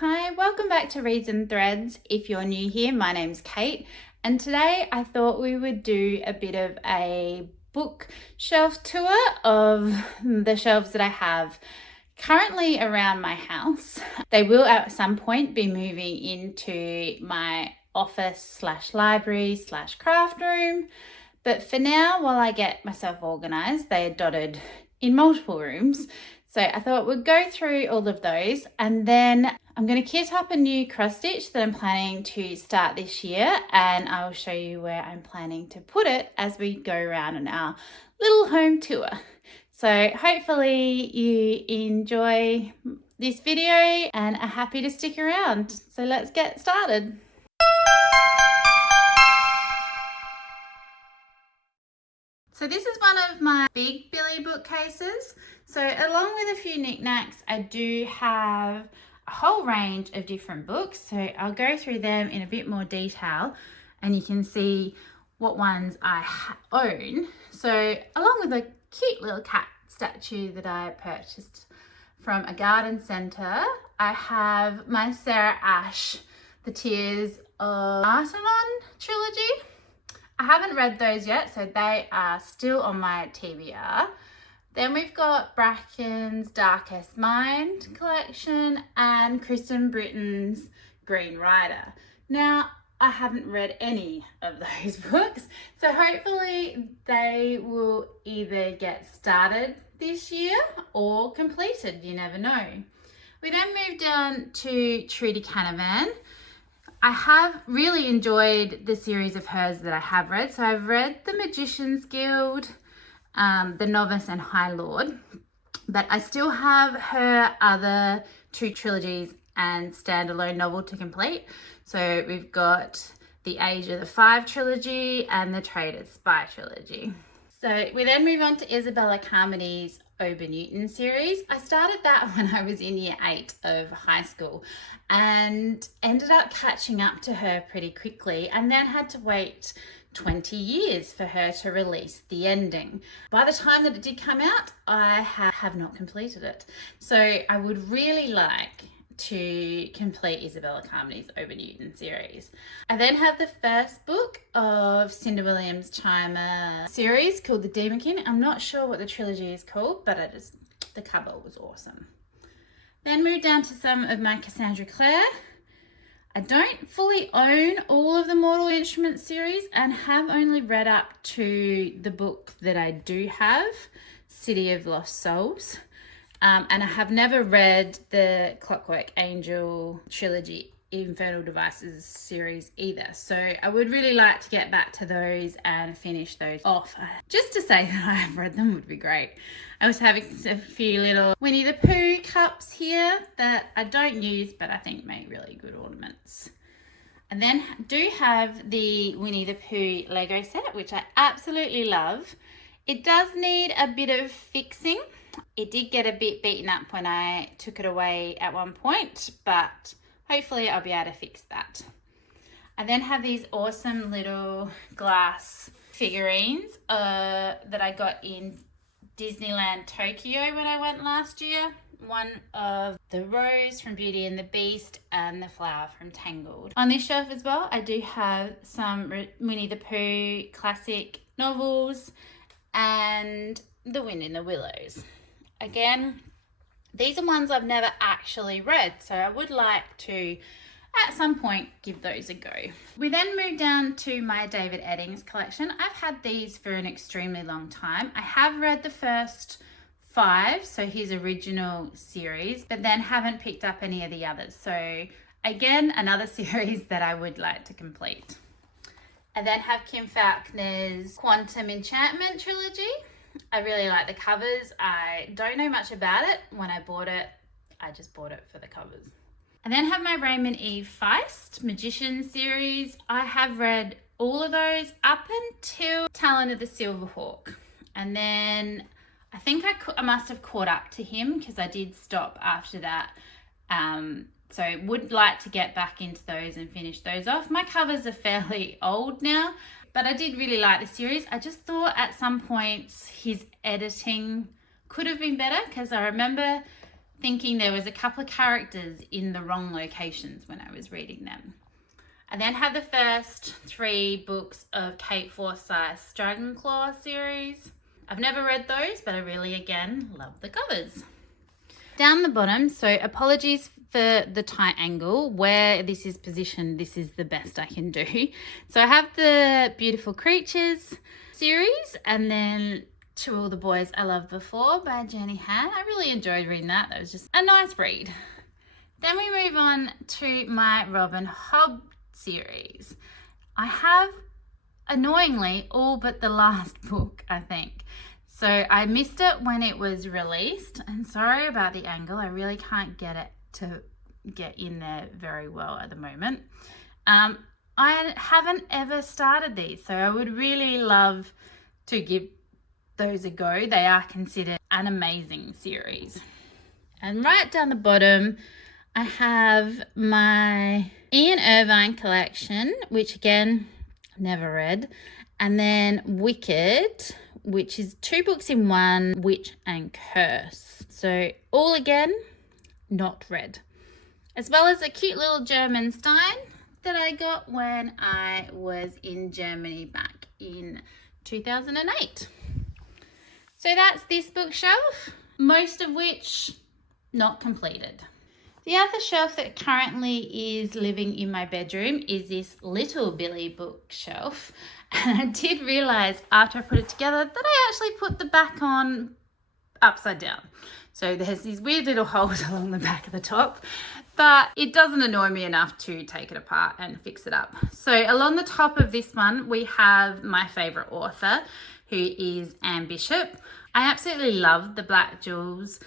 Hi, welcome back to Reads and Threads. If you're new here, my name's Kate, and today I thought we would do a bit of a bookshelf tour of the shelves that I have currently around my house. They will at some point be moving into my office / library / craft room, but for now, while I get myself organised, they are dotted in multiple rooms. So I thought we'd go through all of those, and then I'm going to kit up a new cross stitch that I'm planning to start this year, and I'll show you where I'm planning to put it as we go around on our little home tour. So hopefully you enjoy this video and are happy to stick around. So let's get started. So this is one of my big Billy bookcases. So along with a few knickknacks, I do have a whole range of different books. So I'll go through them in a bit more detail and you can see what ones I own. So along with a cute little cat statue that I purchased from a garden centre, I have my Sarah Ash, The Tears of Artenon trilogy. I haven't read those yet, so they are still on my TBR. Then we've got Bracken's Darkest Mind collection and Kristen Britton's Green Rider. Now, I haven't read any of those books, so hopefully they will either get started this year or completed, you never know. We then moved down to Trudy Canavan. I have really enjoyed the series of hers that I have read. So I've read The Magician's Guild, The Novice and High Lord, but I still have her other two trilogies and standalone novel to complete. So we've got the Age of the Five trilogy and the Traded Spy trilogy. So we then move on to Isabella Carmody's Ober-Newton series. I started that when I was in year 8 of high school and ended up catching up to her pretty quickly, and then had to wait 20 years for her to release the ending. By the time that it did come out, I have not completed it. So I would really like to complete Isabella Carmody's Ober-Newton series. I then have the first book of Cinda Williams' Chimer series called The Demonkin. I'm not sure what the trilogy is called, but the cover was awesome. Then moved down to some of my Cassandra Clare. I don't fully own all of the Mortal Instruments series and have only read up to the book that I do have, City of Lost Souls. And I have never read the Clockwork Angel trilogy, Infernal Devices series either. So I would really like to get back to those and finish those off. Just to say that I have read them would be great. I was having a few little Winnie the Pooh cups here that I don't use, but I think make really good ornaments. And then do have the Winnie the Pooh Lego set, which I absolutely love. It does need a bit of fixing. It did get a bit beaten up when I took it away at one point, but hopefully I'll be able to fix that. I then have these awesome little glass figurines that I got in Disneyland Tokyo when I went last year. One of the Rose from Beauty and the Beast and the Flower from Tangled. On this shelf as well, I do have some Winnie the Pooh classic novels and The Wind in the Willows. Again, these are ones I've never actually read, so I would like to at some point give those a go. We then move down to my David Eddings collection. I've had these for an extremely long time. I have read the first 5, so his original series, but then haven't picked up any of the others. So again, another series that I would like to complete. I then have Kim Falconer's Quantum Enchantment trilogy. I really like the covers. I don't know much about it. When I bought it, I just bought it for the covers. I then have my Raymond E. Feist Magician series. I have read all of those up until Talon of the Silver Hawk. And then I think I must have caught up to him because I did stop after that. So would like to get back into those and finish those off. My covers are fairly old now, but I did really like the series. I just thought at some points his editing could have been better because I remember thinking there was a couple of characters in the wrong locations when I was reading them. I then have the first 3 books of Kate Forsyth's Dragon Claw series. I've never read those, but I really, again, love the covers. Down the bottom, so apologies for the tight angle. Where this is positioned, this is the best I can do. So I have the Beautiful Creatures series, and then To All the Boys I Loved Before by Jenny Han. I really enjoyed reading that. That was just a nice read. Then we move on to my Robin Hobb series. I have, annoyingly, all but the last book, I think. So I missed it when it was released, and sorry about the angle. I really can't get it to get in there very well at the moment. I haven't ever started these, so I would really love to give those a go. They are considered an amazing series. And right down the bottom, I have my Ian Irvine collection, which again, never read. And then Wicked, which is 2 books in one, Witch and Curse. So all again, not read. As well as a cute little German Stein that I got when I was in Germany back in 2008. So that's this bookshelf, most of which not completed. The other shelf that currently is living in my bedroom is this little Billy bookshelf. And I did realise after I put it together that I actually put the back on upside down. So there's these weird little holes along the back of the top, but it doesn't annoy me enough to take it apart and fix it up. So along the top of this one, we have my favourite author, who is Anne Bishop. I absolutely love the Black Jewels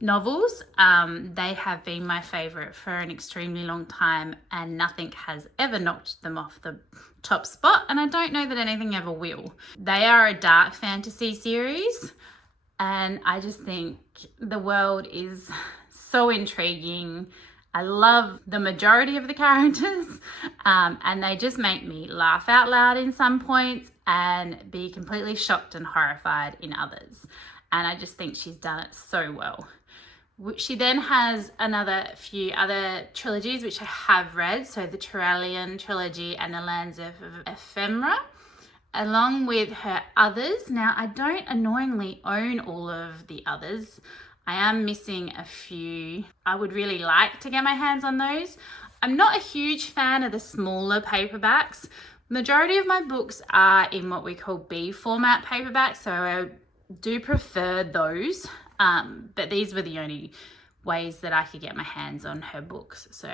novels. They have been my favourite for an extremely long time, and nothing has ever knocked them off the top spot, and I don't know that anything ever will. They are a dark fantasy series, and I just think the world is so intriguing. I love the majority of the characters, and they just make me laugh out loud in some points and be completely shocked and horrified in others. And I just think she's done it so well. She then has another few other trilogies which I have read, so the Turallian trilogy and the Lands of Ephemera, along with her others. Now, I don't annoyingly own all of the others. I am missing a few. I would really like to get my hands on those. I'm not a huge fan of the smaller paperbacks. Majority of my books are in what we call B format paperbacks, so I do prefer those. But these were the only ways that I could get my hands on her books. So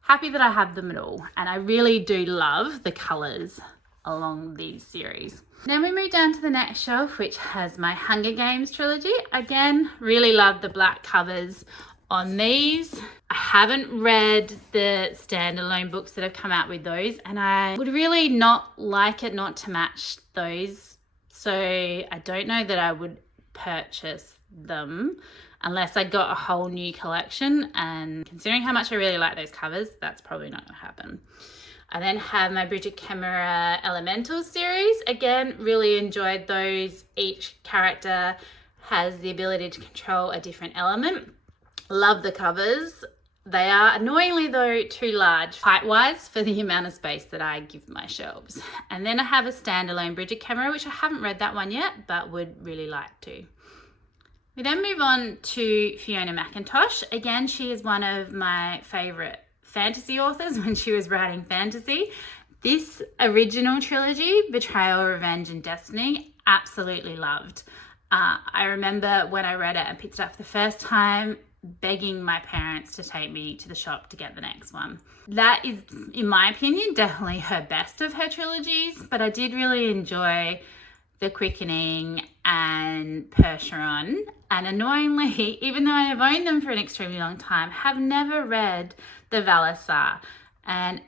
happy that I have them at all. And I really do love the colours along these series. Then we move down to the next shelf, which has my Hunger Games trilogy. Again, really love the black covers on these. I haven't read the standalone books that have come out with those, and I would really not like it not to match those. So I don't know that I would purchase them unless I got a whole new collection, and considering how much I really like those covers, that's probably not going to happen. I then have my Bridget Kemmerer Elemental series. Again, really enjoyed those. Each character has the ability to control a different element. Love the covers. They are annoyingly though too large height-wise for the amount of space that I give my shelves. And then I have a standalone Bridget Kemmerer, which I haven't read that one yet, but would really like to. We then move on to Fiona McIntosh. Again, she is one of my favourite fantasy authors when she was writing fantasy. This original trilogy, Betrayal, Revenge and Destiny, absolutely loved. I remember when I read it and picked it up the first time, begging my parents to take me to the shop to get the next one. That is, in my opinion, definitely her best of her trilogies, but I did really enjoy The Quickening and Percheron. And annoyingly, even though I have owned them for an extremely long time, have never read The Valasar. And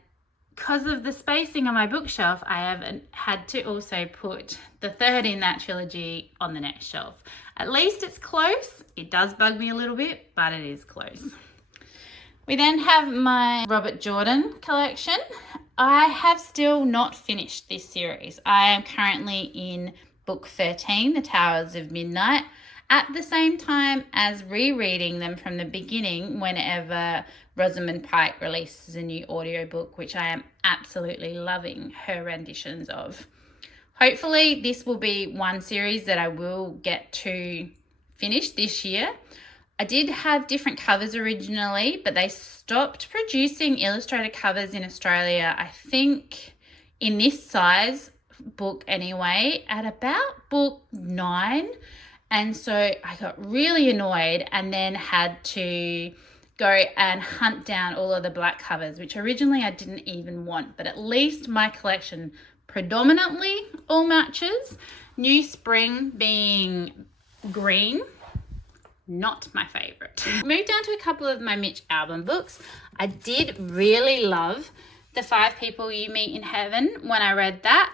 because of the spacing on my bookshelf, I have had to also put the third in that trilogy on the next shelf. At least it's close. It does bug me a little bit, but it is close. We then have my Robert Jordan collection. I have still not finished this series. I am currently in book 13, The Towers of Midnight. at the same time as rereading them from the beginning whenever Rosamund Pike releases a new audiobook, which I am absolutely loving her renditions of. Hopefully this will be one series that I will get to finish this year. I did have different covers originally, but they stopped producing illustrated covers in Australia, I think in this size book anyway, at about book 9. And so I got really annoyed and then had to go and hunt down all of the black covers, which originally I didn't even want, but at least my collection predominantly all matches. New Spring being green, not my favorite. Moved down to a couple of my Mitch Albom books. I did really love The 5 People You Meet in Heaven. When I read that,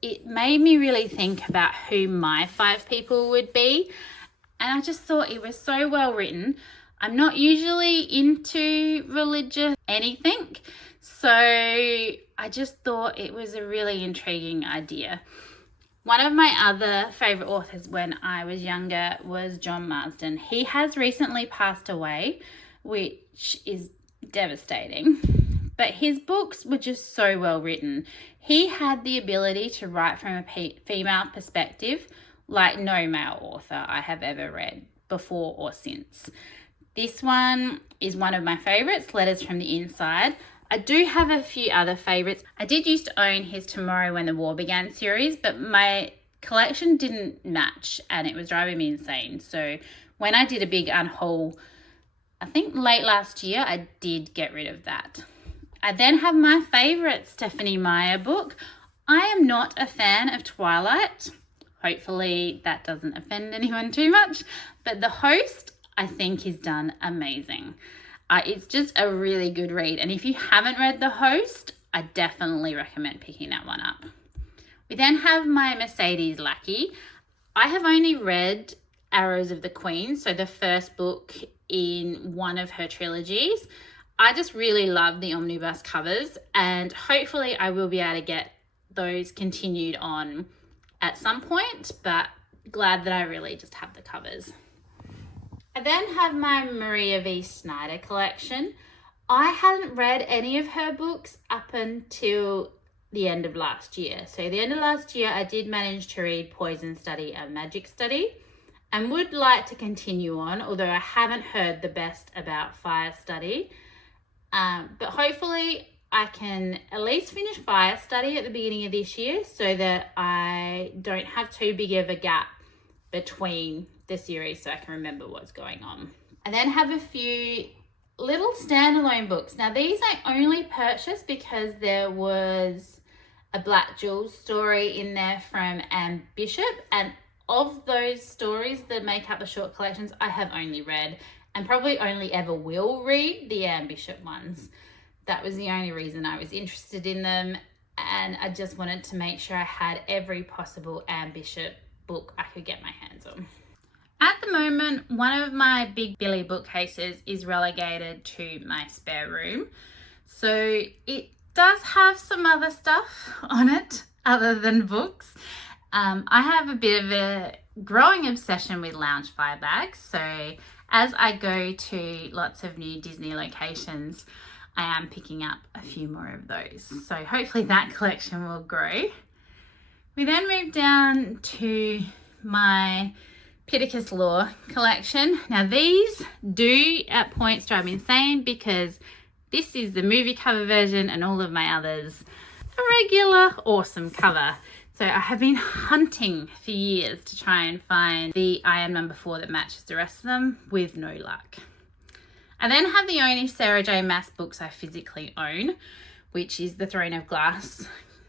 it made me really think about who my 5 people would be. And I just thought it was so well written. I'm not usually into religious anything, so I just thought it was a really intriguing idea. One of my other favourite authors when I was younger was John Marsden. He has recently passed away, which is devastating, but his books were just so well written. He had the ability to write from a female perspective like no male author I have ever read before or since. This one is one of my favourites, Letters from the Inside. I do have a few other favourites. I did used to own his Tomorrow When the War Began series, but my collection didn't match and it was driving me insane. So when I did a big unhaul, I think late last year, I did get rid of that. I then have my favourite Stephenie Meyer book. I am not a fan of Twilight. Hopefully that doesn't offend anyone too much, but The Host I think is done amazing. It's just a really good read, and if you haven't read The Host, I definitely recommend picking that one up. We then have my Mercedes Lackey. I have only read Arrows of the Queen, so the first book in one of her trilogies. I just really love the omnibus covers, and hopefully I will be able to get those continued on at some point, but glad that I really just have the covers. I then have my Maria V. Snyder collection. I hadn't read any of her books up until the end of last year. So the end of last year, I did manage to read Poison Study and Magic Study and would like to continue on, although I haven't heard the best about Fire Study. But hopefully I can at least finish Fire Study at the beginning of this year so that I don't have too big of a gap between the series so I can remember what's going on. I then have a few little standalone books. Now these I only purchased because there was a Black Jewel story in there from Anne Bishop, and of those stories that make up the short collections, I have only read and probably only ever will read the Anne Bishop ones. That was the only reason I was interested in them, and I just wanted to make sure I had every possible Anne Bishop book I could get my hands on. At the moment, one of my big Billy bookcases is relegated to my spare room. So it does have some other stuff on it other than books. I have a bit of a growing obsession with lounge fire bags. So as I go to lots of new Disney locations, I am picking up a few more of those. So hopefully that collection will grow. We then move down to my Pittacus Law collection. Now these do at points drive me insane because this is the movie cover version and all of my others a regular awesome cover. So I have been hunting for years to try and find the I Am number 4 that matches the rest of them with no luck. I then have the only Sarah J Maas books I physically own, which is the Throne of Glass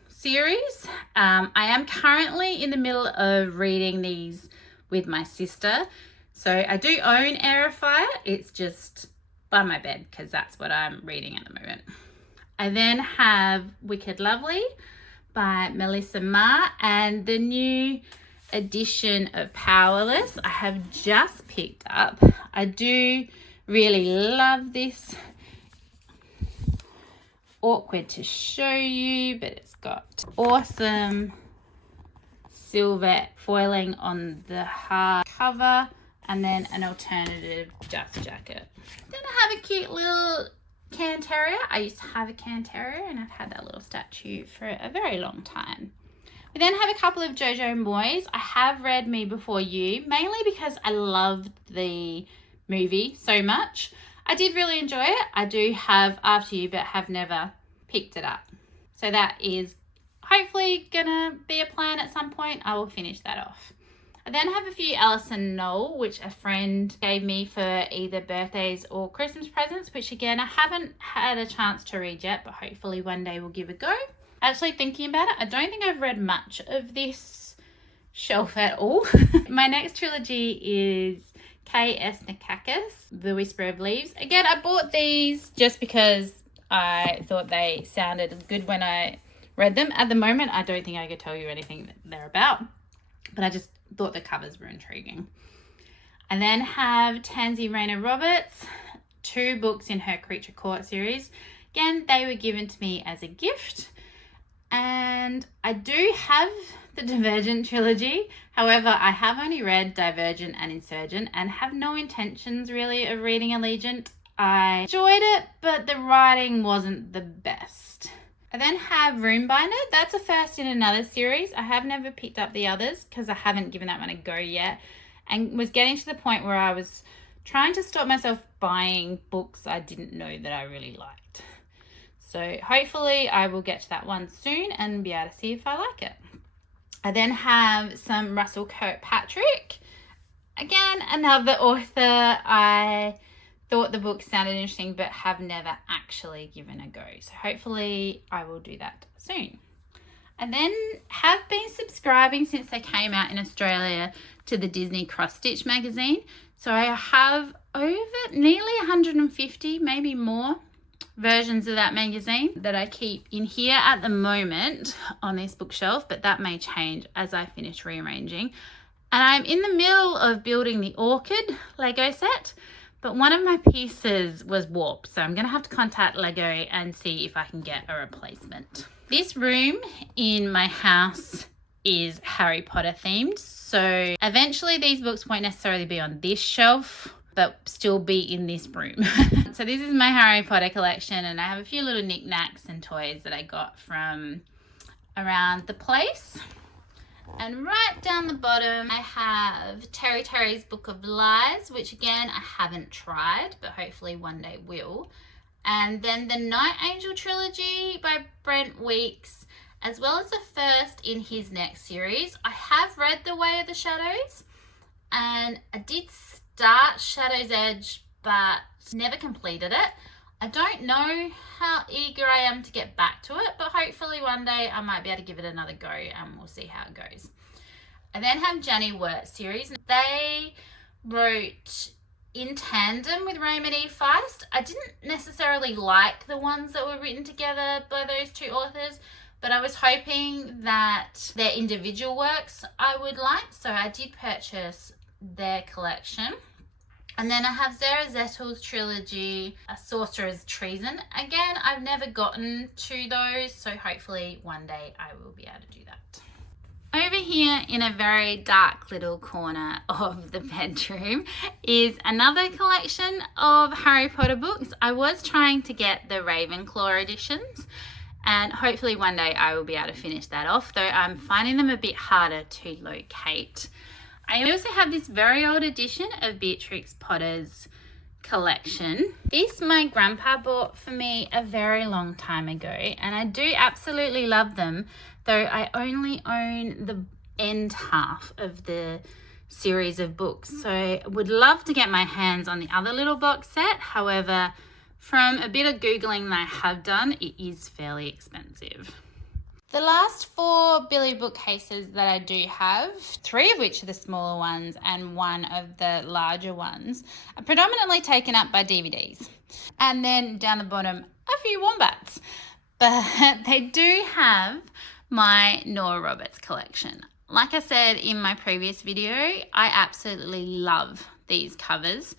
series. I am currently in the middle of reading these with my sister. So I do own Heir of Fire. It's just by my bed because that's what I'm reading at the moment. I then have Wicked Lovely by Melissa Marr and the new edition of Powerless I have just picked up. I do really love this. Awkward to show you, but it's got awesome silver foiling on the hard cover. and then an alternative dust jacket. Then I have a cute little can terrier. I used to have a can terrier and I've had that little statue for a very long time. We then have a couple of Jojo Moyes. I have read Me Before You, mainly because I loved the movie so much. I did really enjoy it. I do have After You, but have never picked it up. So that is hopefully gonna be a plan at some point. I will finish that off. I then have a few Alison Noel, which a friend gave me for either birthdays or Christmas presents, which again, I haven't had a chance to read yet, but hopefully one day we'll give a go. Actually thinking about it, I don't think I've read much of this shelf at all. My next trilogy is K.S. Nakakis, The Whisper of Leaves. Again, I bought these just because I thought they sounded good when I read them. At the moment, I don't think I could tell you anything that they're about, but I just thought the covers were intriguing. I then have Tansy Rayner Roberts, 2 books in her Creature Court series. Again, they were given to me as a gift. And I do have the Divergent trilogy. However, I have only read Divergent and Insurgent and have no intentions really of reading Allegiant. I enjoyed it, but the writing wasn't the best. I then have Roombinder. That's a first in another series. I have never picked up the others because I haven't given that one a go yet, and was getting to the point where I was trying to stop myself buying books I didn't know that I really liked. So hopefully I will get to that one soon and be able to see if I like it. I then have some Russell Kirkpatrick. Again, another author. I thought the book sounded interesting but have never actually given a go. So hopefully I will do that soon. I then have been subscribing since they came out in Australia to the Disney Cross Stitch magazine. So I have over nearly 150, maybe more, versions of that magazine that I keep in here at the moment on this bookshelf, but that may change as I finish rearranging. And I'm in the middle of building the Orchid Lego set, but one of my pieces was warped, so I'm going to have to contact Lego and see if I can get a replacement. This room in my house is Harry Potter themed, so eventually these books won't necessarily be on this shelf, but still be in this room. So this is my Harry Potter collection, and I have a few little knickknacks and toys that I got from around the place. And right down the bottom, I have Terry's Book of Lies, which again, I haven't tried, but hopefully one day will. And then the Night Angel trilogy by Brent Weeks, as well as the first in his next series. I have read The Way of the Shadows, and I did start Shadow's Edge, but never completed it. I don't know how eager I am to get back to it, but hopefully one day I might be able to give it another go and we'll see how it goes. I then have Jenny Wirt's series. They wrote in tandem with Raymond E. Feist. I didn't necessarily like the ones that were written together by those 2 authors, but I was hoping that their individual works I would like, so I did purchase their collection. And then I have Zara Zettel's trilogy, A Sorcerer's Treason. Again, I've never gotten to those, so hopefully one day I will be able to do that. Over here in a very dark little corner of the bedroom is another collection of Harry Potter books. I was trying to get the Ravenclaw editions, and hopefully one day I will be able to finish that off, though I'm finding them a bit harder to locate. I also have this very old edition of Beatrix Potter's collection. This my grandpa bought for me a very long time ago, and I do absolutely love them, though I only own the end half of the series of books. So I would love to get my hands on the other little box set. However, from a bit of Googling that I have done, it is fairly expensive. The last 4 Billy bookcases that I do have, 3 of which are the smaller ones and 1 of the larger ones, are predominantly taken up by DVDs. And then down the bottom, a few wombats. But they do have my Nora Roberts collection. Like I said in my previous video, I absolutely love these covers.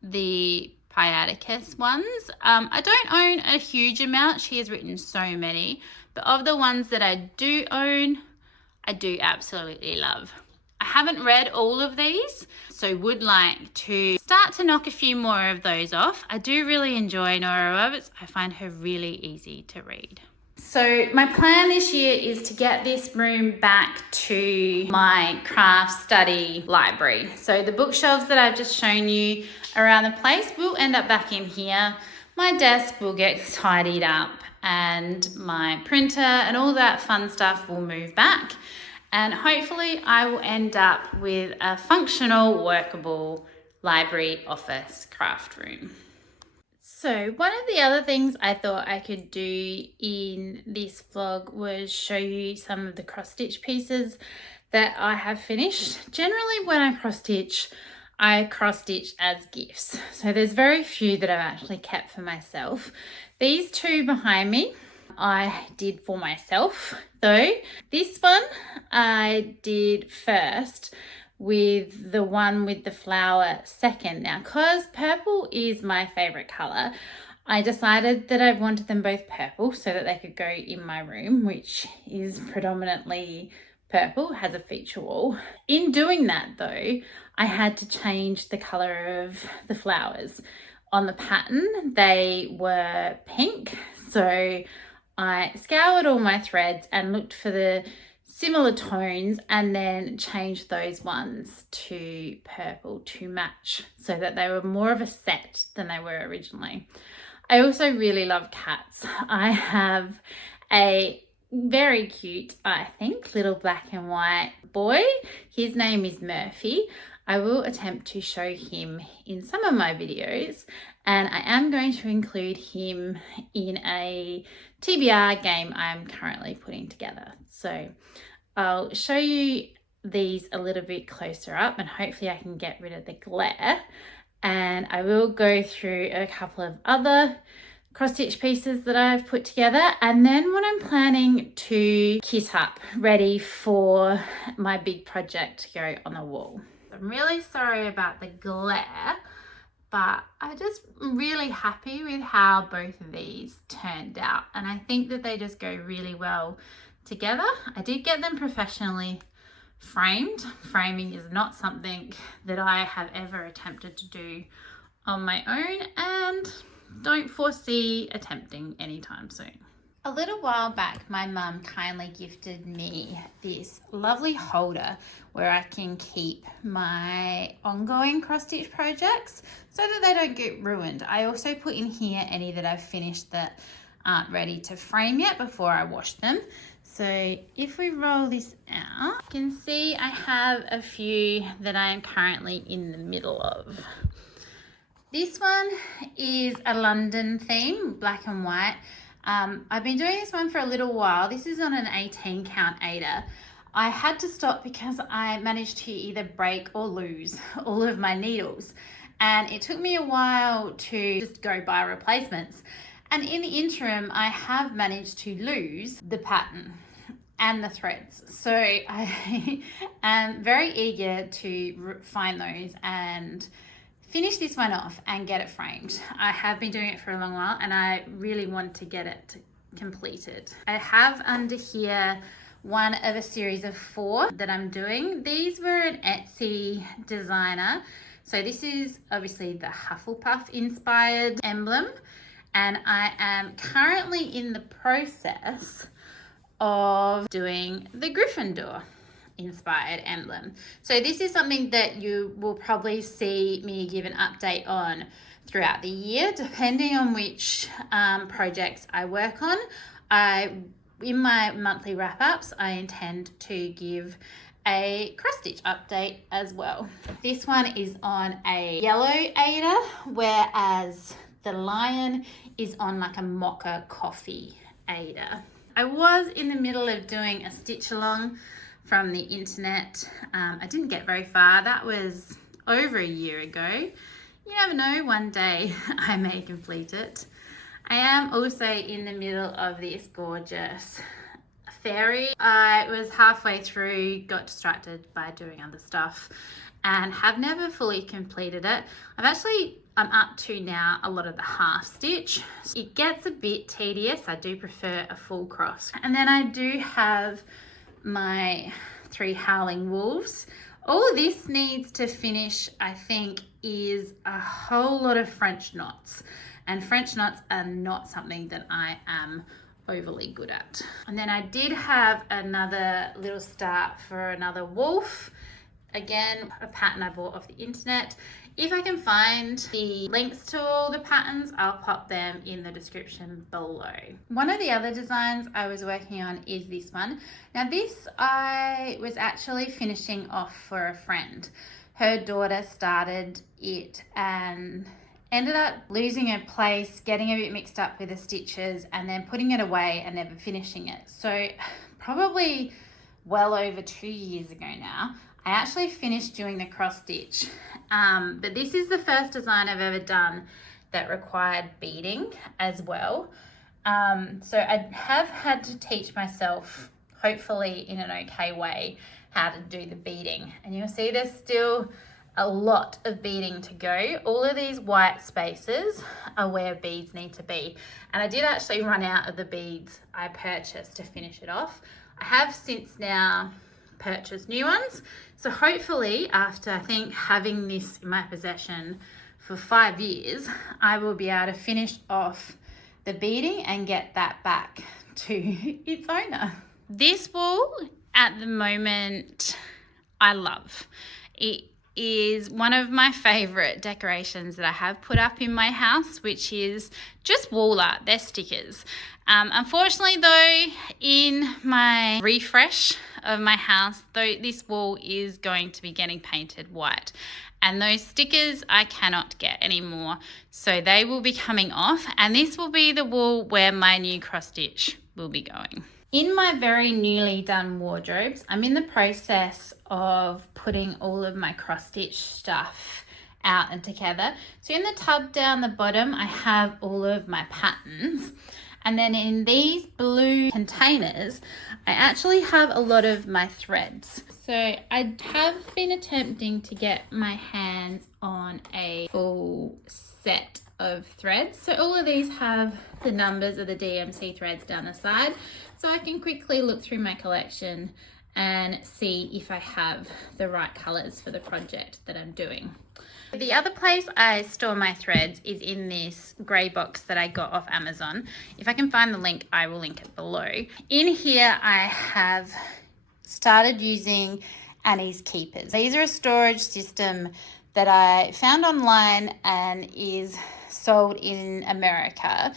The Piaticus ones. I don't own a huge amount. She has written so many. But of the ones that I do own, I do absolutely love. I haven't read all of these, so would like to start to knock a few more of those off. I do really enjoy Nora Roberts. I find her really easy to read. So my plan this year is to get this room back to my craft study library. So the bookshelves that I've just shown you around the place will end up back in here. My desk will get tidied up and my printer and all that fun stuff will move back. And hopefully I will end up with a functional, workable library office craft room. So one of the other things I thought I could do in this vlog was show you some of the cross stitch pieces that I have finished. Generally when I cross stitch as gifts. So there's very few that I've actually kept for myself. These two behind me I did for myself though. This one I did first with the one with the flower second. Now, because purple is my favorite color, I decided that I wanted them both purple so that they could go in my room, which is predominantly purple, has a feature wall. In doing that though, I had to change the color of the flowers. On the pattern, they were pink, so I scoured all my threads and looked for the similar tones and then changed those ones to purple to match so that they were more of a set than they were originally. I also really love cats. I have a very cute, I think, little black and white boy. His name is Murphy. I will attempt to show him in some of my videos, and I am going to include him in a TBR game I'm currently putting together. So I'll show you these a little bit closer up and hopefully I can get rid of the glare. And I will go through a couple of other cross stitch pieces that I've put together, and then what I'm planning to kit up ready for my big project to go on the wall. I'm really sorry about the glare, but I'm just really happy with how both of these turned out, and I think that they just go really well together. I did get them professionally framed. Framing is not something that I have ever attempted to do on my own and don't foresee attempting anytime soon. A little while back, my mum kindly gifted me this lovely holder where I can keep my ongoing cross stitch projects so that they don't get ruined. I also put in here any that I've finished that aren't ready to frame yet before I wash them. So if we roll this out, you can see I have a few that I am currently in the middle of. This one is a London theme, black and white. I've been doing this one for a little while. This is on an 18 count Aida. I had to stop because I managed to either break or lose all of my needles, and it took me a while to just go buy replacements. And in the interim, I have managed to lose the pattern and the threads. So I am very eager to find those and finish this one off and get it framed. I have been doing it for a long while and I really want to get it completed. I have under here one of a series of 4 that I'm doing. These were an Etsy designer. So this is obviously the Hufflepuff inspired emblem, and I am currently in the process of doing the Gryffindor inspired emblem. So this is something that you will probably see me give an update on throughout the year, depending on which projects I work on. In my monthly wrap-ups, I intend to give a cross-stitch update as well. This one is on a yellow Aida, whereas the lion is on like a mocha coffee Aida. I was in the middle of doing a stitch along from the internet. I didn't get very far. That was over a year ago. You never know, one day I may complete it. I am also in the middle of this gorgeous fairy. I was halfway through, got distracted by doing other stuff and have never fully completed it. I'm up to now a lot of the half stitch. It gets a bit tedious. I do prefer a full cross. And then I do have my 3 Howling Wolves All this needs to finish, I think, is a whole lot of French knots. And French knots are not something that I am overly good at. And then I did have another little start for another wolf. Again, a pattern I bought off the internet. If I can find the links to all the patterns, I'll pop them in the description below. One of the other designs I was working on is this one. Now this I was actually finishing off for a friend. Her daughter started it and ended up losing her place, getting a bit mixed up with the stitches, and then putting it away and never finishing it. So probably well over 2 years ago now, I actually finished doing the cross stitch, but this is the first design I've ever done that required beading as well. So I have had to teach myself, hopefully in an okay way, how to do the beading. And you'll see there's still a lot of beading to go. All of these white spaces are where beads need to be. And I did actually run out of the beads I purchased to finish it off. I have since now purchase new ones, so hopefully after I think having this in my possession for 5 years, I will be able to finish off the beading and get that back to its owner. This wool at the moment I love. It is one of my favorite decorations that I have put up in my house, which is just wall art. They're stickers. Unfortunately though, in my refresh of my house, though, this wall is going to be getting painted white, and those stickers I cannot get anymore, so they will be coming off, and this will be the wool where my new cross stitch will be going. In my very newly done wardrobes, I'm in the process of putting all of my cross stitch stuff out and together. So in the tub down the bottom, I have all of my patterns. And then in these blue containers, I actually have a lot of my threads. So I have been attempting to get my hands on a full set of threads. So all of these have the numbers of the DMC threads down the side. So I can quickly look through my collection and see if I have the right colors for the project that I'm doing. The other place I store my threads is in this grey box that I got off Amazon. If I can find the link, I will link it below. In here, I have started using Annie's Keepers. These are a storage system that I found online and is sold in America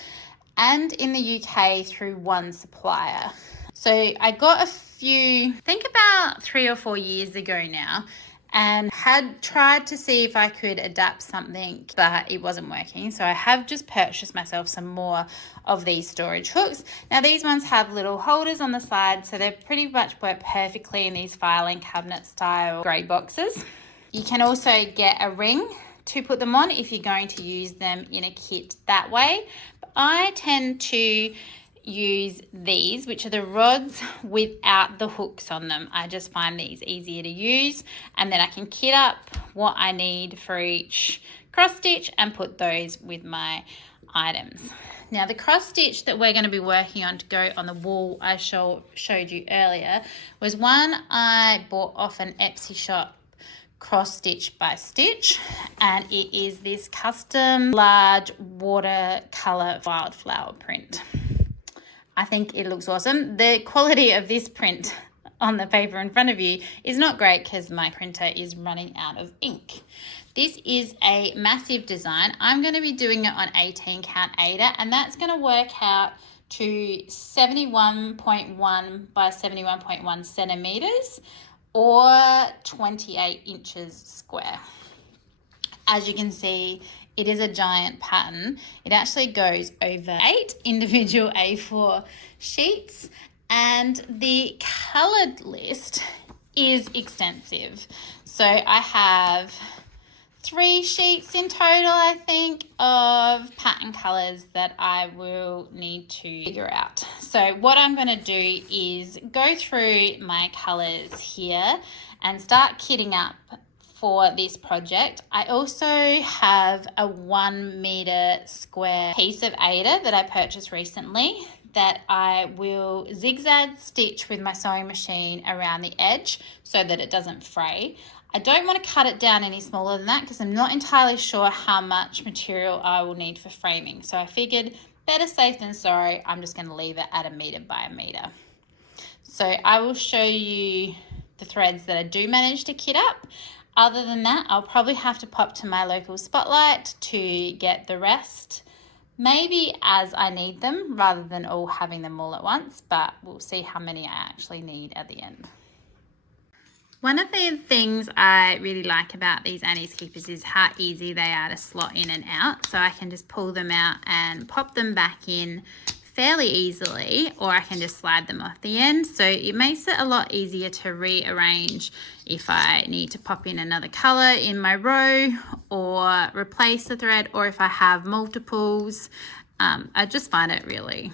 and in the UK through one supplier. So I got a few, I think about 3 or 4 years ago now, and had tried to see if I could adapt something, but it wasn't working. So I have just purchased myself some more of these storage hooks. Now these ones have little holders on the side, so they pretty much work perfectly in these filing cabinet style grey boxes. You can also get a ring to put them on if you're going to use them in a kit that way. But I tend to use these, which are the rods without the hooks on them. I just find these easier to use, and then I can kit up what I need for each cross stitch and put those with my items. Now the cross stitch that we're going to be working on to go on the wool I showed you earlier was one I bought off an Etsy shop, Cross Stitch by Stitch, and it is this custom large watercolor wildflower print. I think it looks awesome. The quality of this print on the paper in front of you is not great because my printer is running out of ink. This is a massive design. I'm going to be doing it on 18 count Aida, and that's going to work out to 71.1 by 71.1 centimeters or 28 inches square. As you can see, it is a giant pattern. It actually goes over 8 individual A4 sheets, and the colored list is extensive. So I have 3 sheets in total, I think, of pattern colors that I will need to figure out. So what I'm going to do is go through my colors here and start kitting up for this project. I also have a 1 meter square piece of Aida that I purchased recently that I will zigzag stitch with my sewing machine around the edge so that it doesn't fray. I don't want to cut it down any smaller than that because I'm not entirely sure how much material I will need for framing. So I figured better safe than sorry. I'm just going to leave it at 1 meter by 1 meter. So I will show you the threads that I do manage to kit up. Other than that, I'll probably have to pop to my local Spotlight to get the rest, maybe as I need them rather than all having them all at once, but we'll see how many I actually need at the end. One of the things I really like about these Annie's Keepers is how easy they are to slot in and out. So I can just pull them out and pop them back in fairly easily, or I can just slide them off the end. So it makes it a lot easier to rearrange if I need to pop in another color in my row or replace the thread, or if I have multiples. I just find it really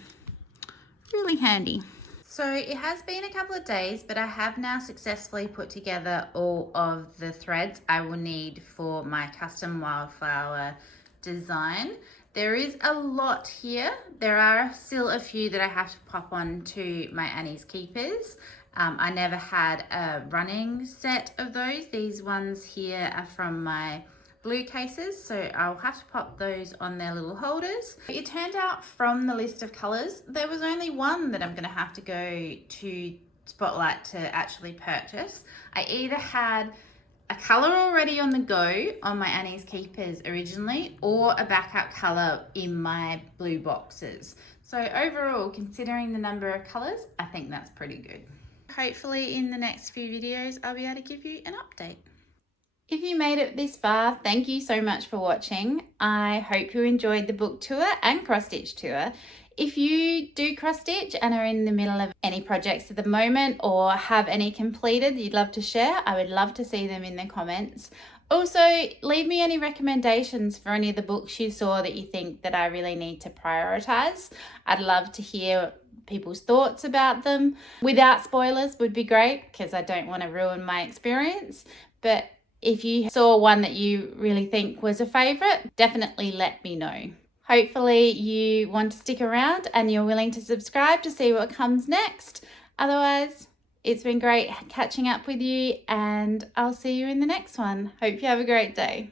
handy. So it has been a couple of days, but I have now successfully put together all of the threads I will need for my custom wildflower design. There is a lot here. There are still a few that I have to pop on to my Annie's Keepers. I never had a running set of those. These ones here are from my blue cases, so I'll have to pop those on their little holders. It turned out from the list of colors, there was only one that I'm going to have to go to Spotlight to actually purchase. I either had a color already on the go on my Annie's Keepers originally, or a backup color in my blue boxes. So overall, considering the number of colors, I think that's pretty good. Hopefully in the next few videos, I'll be able to give you an update. If you made it this far, thank you so much for watching. I hope you enjoyed the book tour and cross stitch tour. If you do cross stitch and are in the middle of any projects at the moment or have any completed you'd love to share, I would love to see them in the comments. Also, leave me any recommendations for any of the books you saw that you think that I really need to prioritize. I'd love to hear people's thoughts about them. Without spoilers would be great because I don't want to ruin my experience. But if you saw one that you really think was a favorite, definitely let me know. Hopefully you want to stick around and you're willing to subscribe to see what comes next. Otherwise, it's been great catching up with you and I'll see you in the next one. Hope you have a great day.